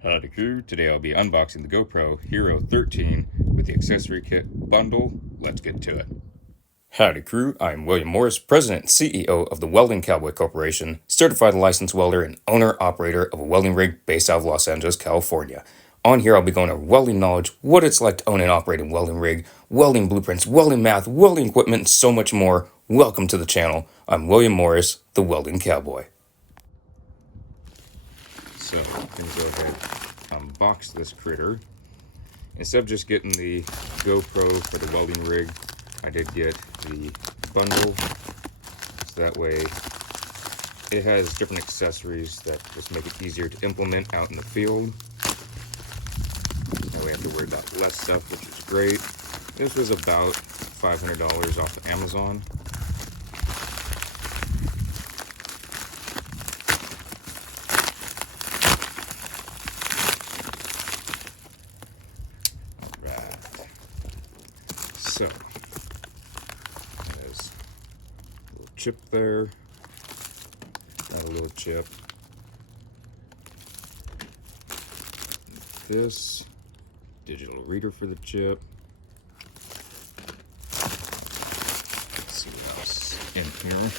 Howdy crew, today I'll be unboxing the GoPro Hero 13 with the accessory kit bundle. Let's get to it. Howdy crew, I'm William Morris, President and CEO of the Welding Cowboy Corporation, certified licensed welder and owner-operator of a welding rig based out of Los Angeles, California. On here I'll be going over welding knowledge, what it's like to own and operate a welding rig, welding blueprints, welding math, welding equipment, and so much more. Welcome to the channel. I'm William Morris, the Welding Cowboy. So, I'm going to go ahead and unbox this critter. Instead of just getting the GoPro for the welding rig, I did get the bundle. So that way it has different accessories that just make it easier to implement out in the field. That way I have to worry about less stuff, which is great. This was about $500 off of Amazon. So, there's a little chip there, another little chip. This digital reader for the chip. Let's see what else in here.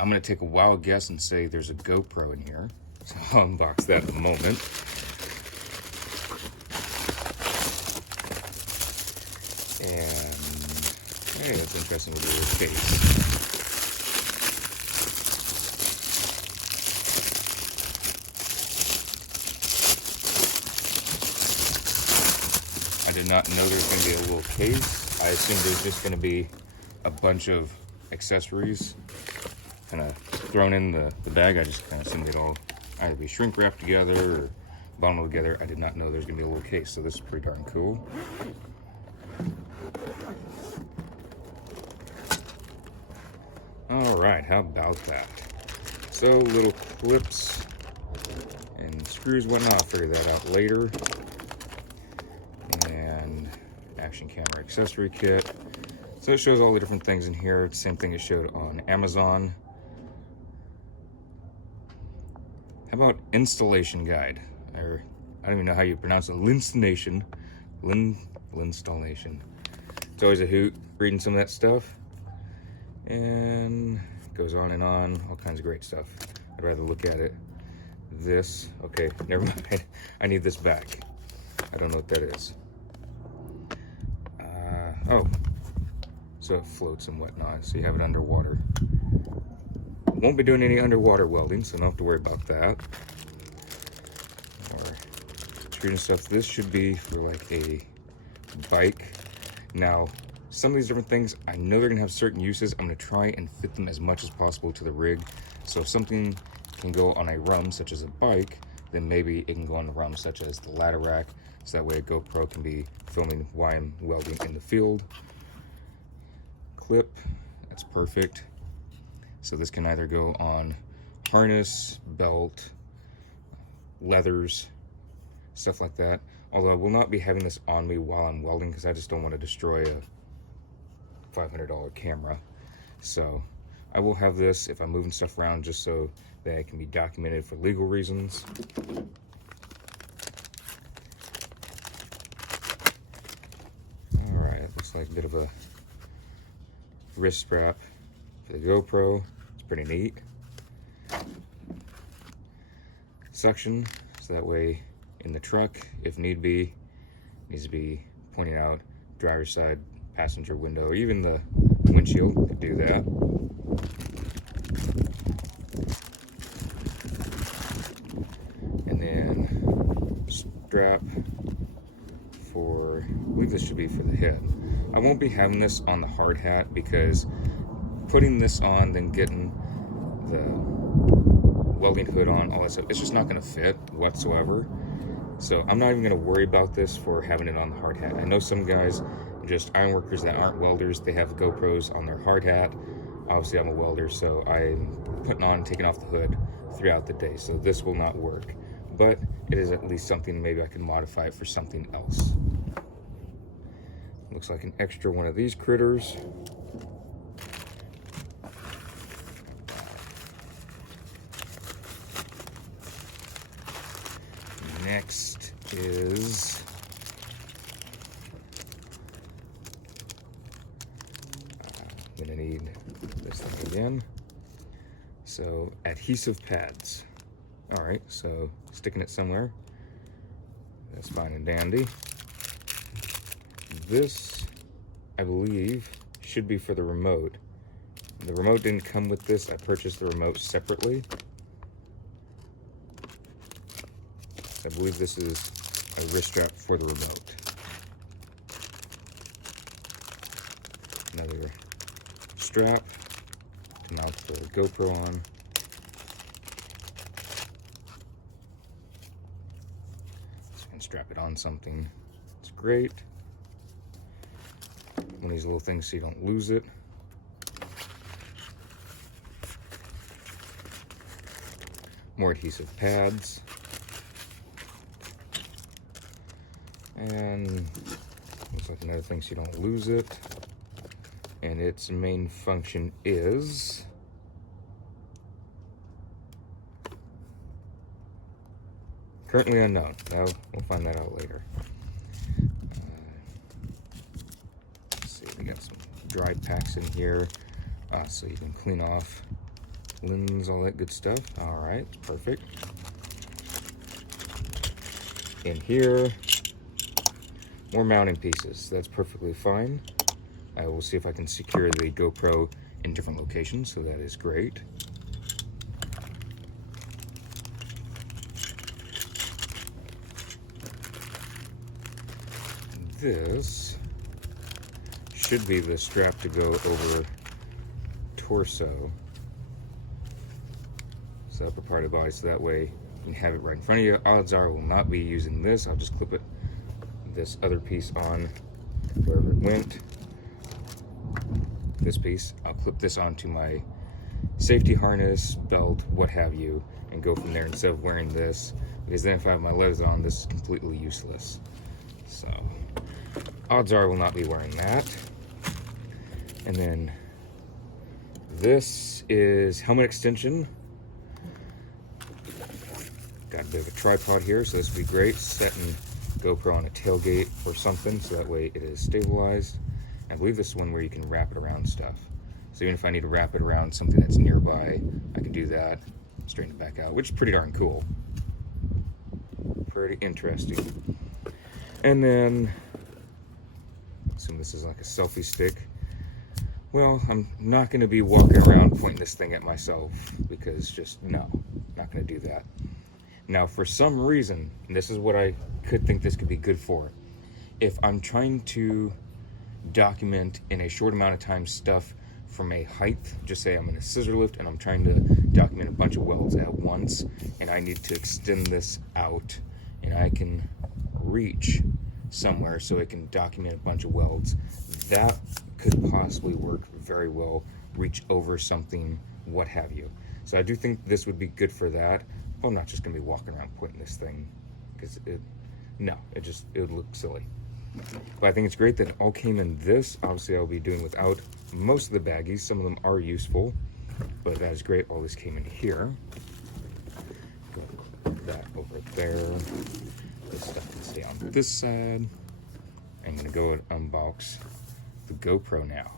I'm going to take a wild guess and say there's a GoPro in here. So I'll unbox that in a moment. And hey, that's interesting with the little case. I did not know there was going to be a little case. I assumed there's just going to be a bunch of accessories kind of thrown in the bag. I just kind of assumed it all either be shrink wrapped together or bundled together. I did not know there's going to be a little case, so this is pretty darn cool. All right, how about that? So little clips and screws, whatnot, I'll figure that out later. And action camera accessory kit. So it shows all the different things in here. It's the same thing it showed on Amazon. How about installation guide? Or I don't even know how you pronounce it. Linstallation. Linstallation. It's always a hoot reading some of that stuff. And it goes on and on, all kinds of great stuff. I'd rather look at it. This, okay, never mind. I need this back. I don't know what that is. Oh, so it floats and whatnot, so you have it underwater. Won't be doing any underwater welding, so don't have to worry about that. Or screwing stuff. This should be for like a bike. Now, some of these different things, I know they're gonna have certain uses. I'm gonna try and fit them as much as possible to the rig. So if something can go on a run, such as a bike, then maybe it can go on a run, such as the ladder rack. So that way a GoPro can be filming while I'm welding in the field. Clip, that's perfect. So this can either go on harness, belt, leathers, stuff like that. Although I will not be having this on me while I'm welding because I just don't want to destroy a $500 camera. So I will have this if I'm moving stuff around just so that it can be documented for legal reasons. All right, it looks like a bit of a wrist strap for the GoPro. It's pretty neat. Suction, so that way in the truck, if need be, needs to be pointing out driver's side, passenger window, or even the windshield could do that. And then strap for, I believe this should be for the head. I won't be having this on the hard hat because putting this on, then getting the welding hood on, all that stuff, it's just not going to fit whatsoever. So I'm not even going to worry about this for having it on the hard hat. I know some guys, just ironworkers that aren't welders, they have GoPros on their hard hat. Obviously I'm a welder, so I'm putting on and taking off the hood throughout the day. So this will not work, but it is at least something, maybe I can modify it for something else. Looks like an extra one of these critters. Next is I'm gonna need this thing again. So adhesive pads. All right, so sticking it somewhere. That's fine and dandy. This, I believe, should be for the remote. The remote didn't come with this. I purchased the remote separately. I believe this is a wrist strap for the remote. Another strap to mount the GoPro on. So you can strap it on something. It's great. One of these little things so you don't lose it. More adhesive pads. And looks like another thing so you don't lose it. And its main function is currently unknown. Now we'll find that out later. Let's see, we got some dry packs in here, so you can clean off lens, all that good stuff. All right, perfect. In here, more mounting pieces. That's perfectly fine. I will see if I can secure the GoPro in different locations, so that is great. This should be the strap to go over torso. So upper part of the body, so that way you can have it right in front of you. Odds are I will not be using this. I'll just clip this other piece on wherever it went. This piece, I'll clip this onto my safety harness, belt, what have you, and go from there instead of wearing this, because then if I have my leathers on, this is completely useless. So odds are I will not be wearing that. And then this is helmet extension. Got a bit of a tripod here, so this would be great. Setting GoPro on a tailgate or something, so that way it is stabilized. I believe this is one where you can wrap it around stuff. So even if I need to wrap it around something that's nearby, I can do that, straighten it back out, which is pretty darn cool. Pretty interesting. And then, assume this is like a selfie stick. Well, I'm not gonna be walking around pointing this thing at myself, because just, no, not gonna do that. Now, for some reason, and this is what I could think this could be good for, if I'm trying to document in a short amount of time stuff from a height, just say I'm in a scissor lift and I'm trying to document a bunch of welds at once, and I need to extend this out and I can reach somewhere so it can document a bunch of welds, that could possibly work very well. Reach over something, what have you. So I do think this would be good for that. I'm not just gonna be walking around pointing this thing, because it would look silly. But I think it's great that it all came in this. Obviously, I'll be doing without most of the baggies. Some of them are useful, but that is great. All this came in here. Put that over there. This stuff can stay on this side. I'm gonna go and unbox the GoPro now.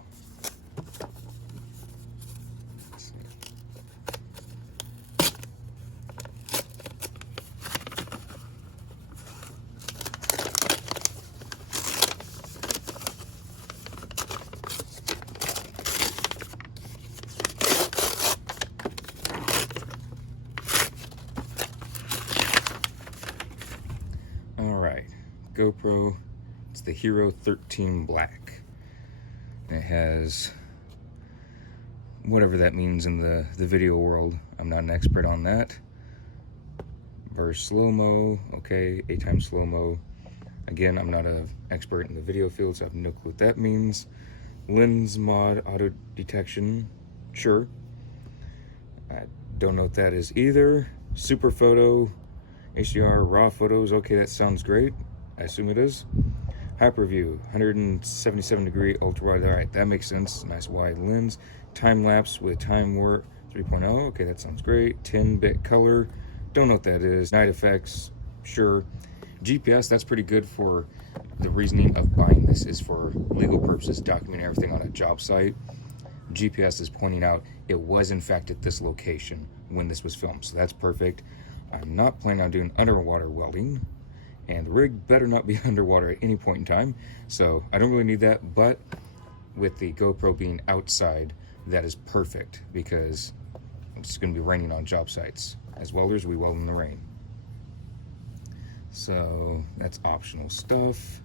Alright, GoPro, it's the Hero 13 Black. And it has whatever that means in the video world. I'm not an expert on that. Burst slow-mo, okay, 8x slow-mo. Again, I'm not an expert in the video field, so I have no clue what that means. Lens mod auto detection, sure. I don't know what that is either. Super photo, HDR, raw photos, okay, that sounds great. I assume it is. Hyperview, 177 degree ultra wide. All right, that makes sense. Nice wide lens. Time lapse with time warp 3.0. Okay, that sounds great. 10-bit color. Don't know what that is. Night effects. sure. GPS, that's pretty good for the reasoning of buying this is for legal purposes, documenting everything on a job site. GPS is pointing out it was in fact at this location when this was filmed, so that's perfect. I'm not planning on doing underwater welding, and the rig better not be underwater at any point in time, so I don't really need that. But with the GoPro being outside, that is perfect because it's going to be raining on job sites. As welders, we weld in the rain, so that's optional stuff.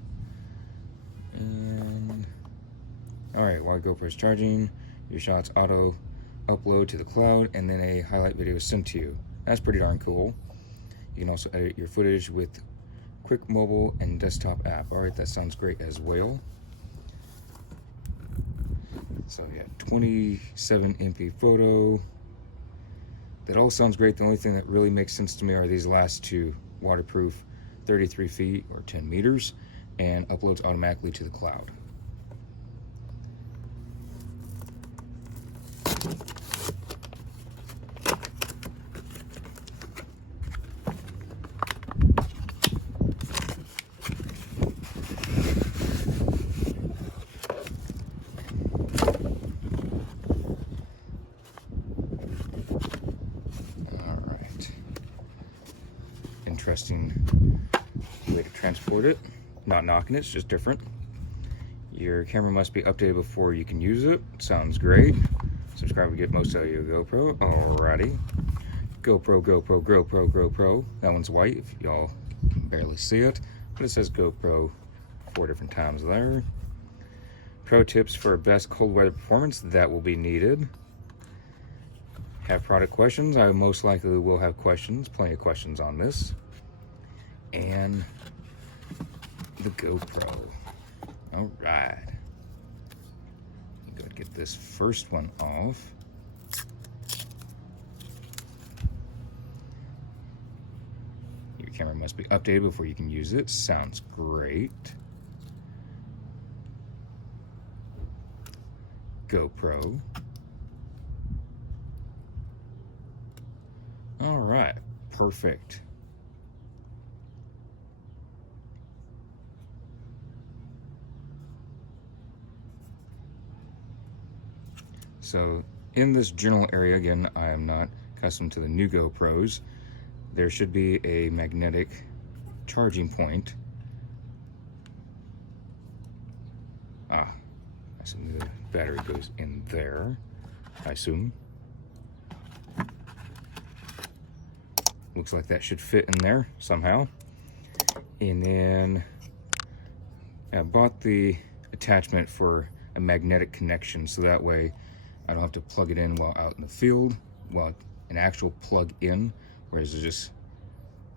And all right, while GoPro is charging, your shots auto upload to the cloud, and then a highlight video is sent to you. That's pretty darn cool. You can also edit your footage with quick mobile and desktop app. All right, that sounds great as well. So yeah, 27 MP photo. That all sounds great. The only thing that really makes sense to me are these last two: waterproof, 33 feet or 10 meters, and uploads automatically to the cloud. Interesting way to transport it. Not knocking it, it's just different. Your camera must be updated before you can use it. Sounds great. Subscribe to get most out of your GoPro. Alrighty. GoPro, GoPro, GoPro, GoPro. That one's white if y'all can barely see it, but it says GoPro 4 different times there. Pro tips for best cold weather performance, that will be needed. Have product questions. I most likely will have questions, plenty of questions on this. And the GoPro. All right. Go get this first one off. Your camera must be updated before you can use it. Sounds great. GoPro. All right, perfect. So in this general area, again, I am not accustomed to the new GoPros. There should be a magnetic charging point. I assume the battery goes in there, I assume. Looks like that should fit in there somehow. And then I bought the attachment for a magnetic connection, so that way I don't have to plug it in while out in the field, while an actual plug in, whereas to just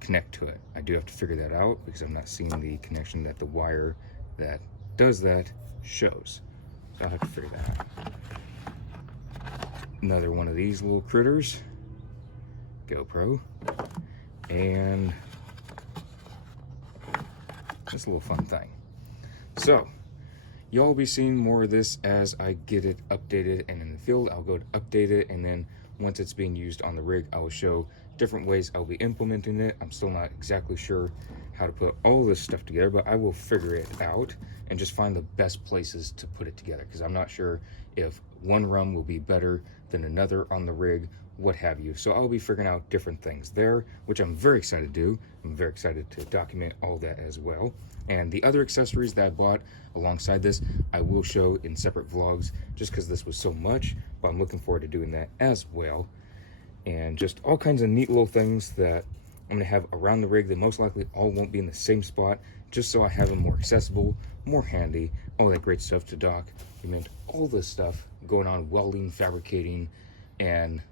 connect to it. I do have to figure that out because I'm not seeing the connection that the wire that does that shows. So I'll have to figure that out. Another one of these little critters, GoPro, and just a little fun thing. So y'all will be seeing more of this as I get it updated, and in the field I'll go to update it, and then once it's being used on the rig I will show different ways I'll be implementing it. I'm still not exactly sure how to put all this stuff together, but I will figure it out and just find the best places to put it together, because I'm not sure if one run will be better than another on the rig, what have you. So I'll be figuring out different things there, which I'm very excited to do. I'm very excited to document all that as well. And the other accessories that I bought alongside this, I will show in separate vlogs, just because this was so much, but I'm looking forward to doing that as well. And just all kinds of neat little things that I'm gonna have around the rig that most likely all won't be in the same spot, just so I have them more accessible, more handy, all that great stuff to dock. We meant all this stuff going on, welding, fabricating, and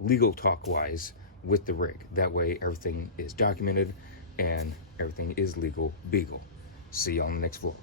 legal talk wise with the rig. That way everything is documented and everything is legal beagle. See you on the next vlog.